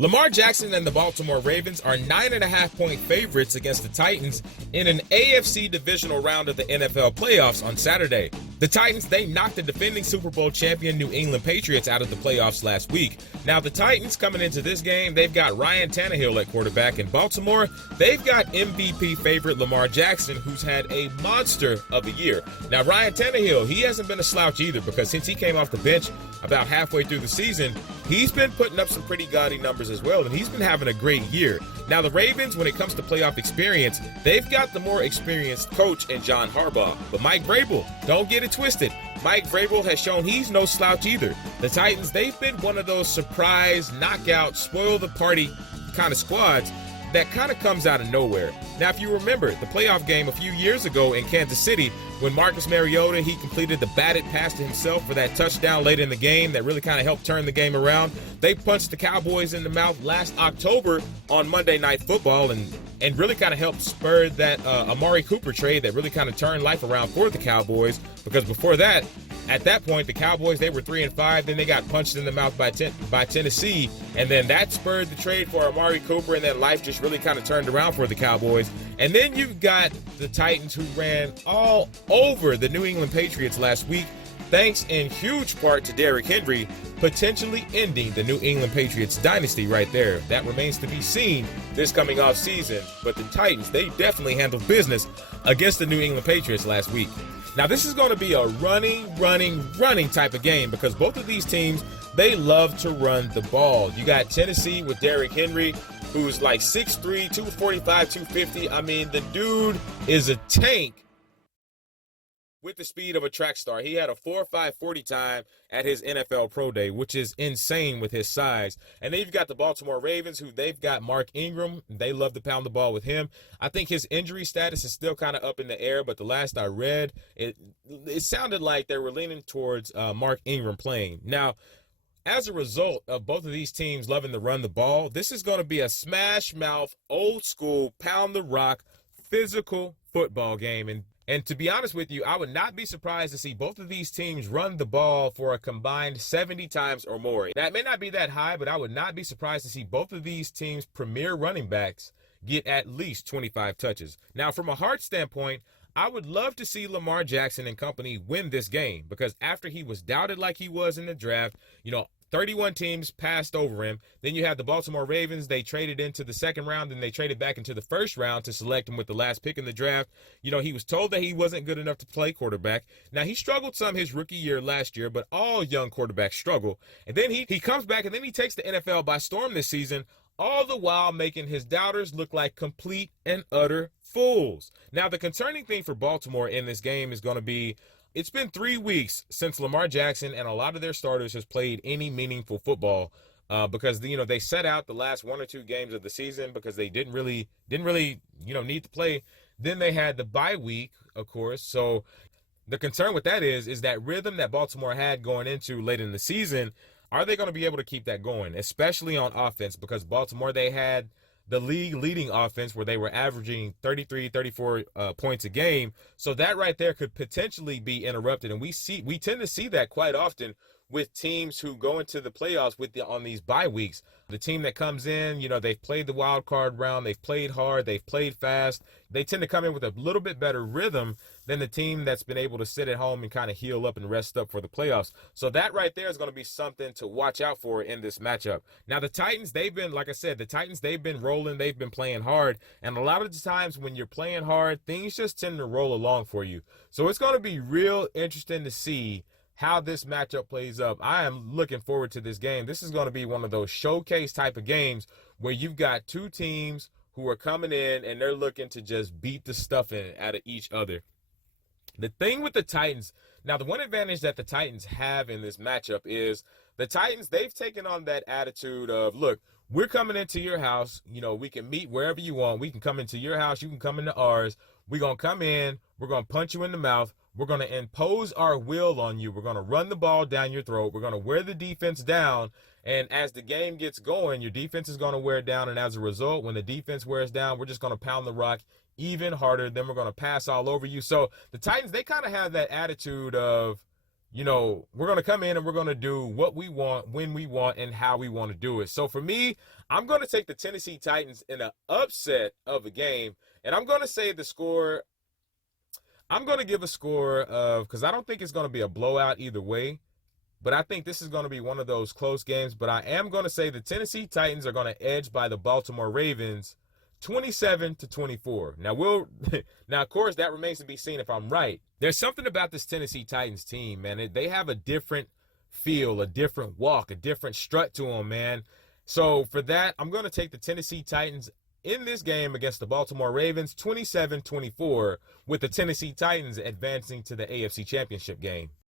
Lamar Jackson and the Baltimore Ravens are 9.5-point favorites against the Titans in an AFC Divisional Round of the NFL playoffs on Saturday. The Titans, they knocked the defending Super Bowl champion New England Patriots out of the playoffs last week. Now, the Titans coming into this game, they've got Ryan Tannehill at quarterback. In Baltimore, they've got MVP favorite Lamar Jackson, who's had a monster of a year. Now, Ryan Tannehill, he hasn't been a slouch either, because since he came off the bench about halfway through the season, he's been putting up some pretty gaudy numbers as well, and he's been having a great year. Now, the Ravens, when it comes to playoff experience, they've got the more experienced coach in John Harbaugh. But Mike Vrabel, don't get it twisted. Mike Vrabel has shown he's no slouch either. The Titans, they've been one of those surprise, knockout, spoil the party kind of squads that kind of comes out of nowhere. Now, if you remember the playoff game a few years ago in Kansas City, when Marcus Mariota, he completed the batted pass to himself for that touchdown late in the game that really kind of helped turn the game around. They punched the Cowboys in the mouth last October on Monday Night Football and really kind of helped spur that Amari Cooper trade that really kind of turned life around for the Cowboys, because before that, at that point, the Cowboys, they were 3-5. Then they got punched in the mouth by Tennessee. And then that spurred the trade for Amari Cooper. And then life just really kind of turned around for the Cowboys. And then you've got the Titans, who ran all over the New England Patriots last week, thanks in huge part to Derrick Henry, potentially ending the New England Patriots dynasty right there. That remains to be seen this coming off season. But the Titans, they definitely handled business against the New England Patriots last week. Now, this is going to be a running type of game, because both of these teams, they love to run the ball. You got Tennessee with Derrick Henry, who's like 6'3", 245, 250. I mean, the dude is a tank with the speed of a track star. He had a 4.5 40 time at his NFL Pro Day, which is insane with his size. And then you've got the Baltimore Ravens, who they've got Mark Ingram. They love to pound the ball with him. I think his injury status is still kind of up in the air, but the last I read, it sounded like they were leaning towards Mark Ingram playing. Now, as a result of both of these teams loving to run the ball, this is going to be a smash mouth, old school, pound the rock, physical football game. And to be honest with you, I would not be surprised to see both of these teams run the ball for a combined 70 times or more. That may not be that high, but I would not be surprised to see both of these teams' premier running backs get at least 25 touches. Now, from a heart standpoint, I would love to see Lamar Jackson and company win this game, because after he was doubted like he was in the draft, 31 teams passed over him. Then you have the Baltimore Ravens. They traded into the second round, and they traded back into the first round to select him with the last pick in the draft. He was told that he wasn't good enough to play quarterback. Now, he struggled some his rookie year last year, but all young quarterbacks struggle. And then he comes back, and then he takes the NFL by storm this season, all the while making his doubters look like complete and utter fools. Now, the concerning thing for Baltimore in this game is going to be, it's been 3 weeks since Lamar Jackson and a lot of their starters has played any meaningful football, because they set out the last 1 or 2 games of the season because they didn't really need to play. Then they had the bye week, of course. So the concern with that is that rhythm that Baltimore had going into late in the season, are they going to be able to keep that going, especially on offense? Because Baltimore, they had the league leading offense where they were averaging 33, 34 points a game. So that right there could potentially be interrupted. And we tend to see that quite often with teams who go into the playoffs on these bye weeks. The team that comes in, they've played the wild card round, they've played hard, they've played fast. They tend to come in with a little bit better rhythm than the team that's been able to sit at home and kind of heal up and rest up for the playoffs. So that right there is going to be something to watch out for in this matchup. Now, the Titans, they've been, like I said, they've been rolling, they've been playing hard. And a lot of the times when you're playing hard, things just tend to roll along for you. So it's going to be real interesting to see how this matchup plays up. I am looking forward to this game. This is going to be one of those showcase type of games where you've got two teams who are coming in and they're looking to just beat the stuffing out of each other. The thing with the Titans, now the one advantage that the Titans have in this matchup is the Titans, they've taken on that attitude of, look, we're coming into your house. We can meet wherever you want. We can come into your house. You can come into ours. We're going to come in. We're going to punch you in the mouth. We're going to impose our will on you. We're going to run the ball down your throat. We're going to wear the defense down. And as the game gets going, your defense is going to wear down. And as a result, when the defense wears down, we're just going to pound the rock even harder. Then we're going to pass all over you. So the Titans, they kind of have that attitude of, we're going to come in and we're going to do what we want, when we want, and how we want to do it. So for me, I'm going to take the Tennessee Titans in an upset of a game, and I'm going to say the score. I'm going to give a score of, because I don't think it's going to be a blowout either way, but I think this is going to be one of those close games. But I am going to say the Tennessee Titans are going to edge by the Baltimore Ravens 27-24. Now, of course, that remains to be seen if I'm right. There's something about this Tennessee Titans team, man. They have a different feel, a different walk, a different strut to them, man. So for that, I'm going to take the Tennessee Titans in this game against the Baltimore Ravens 27-24, with the Tennessee Titans advancing to the AFC Championship game.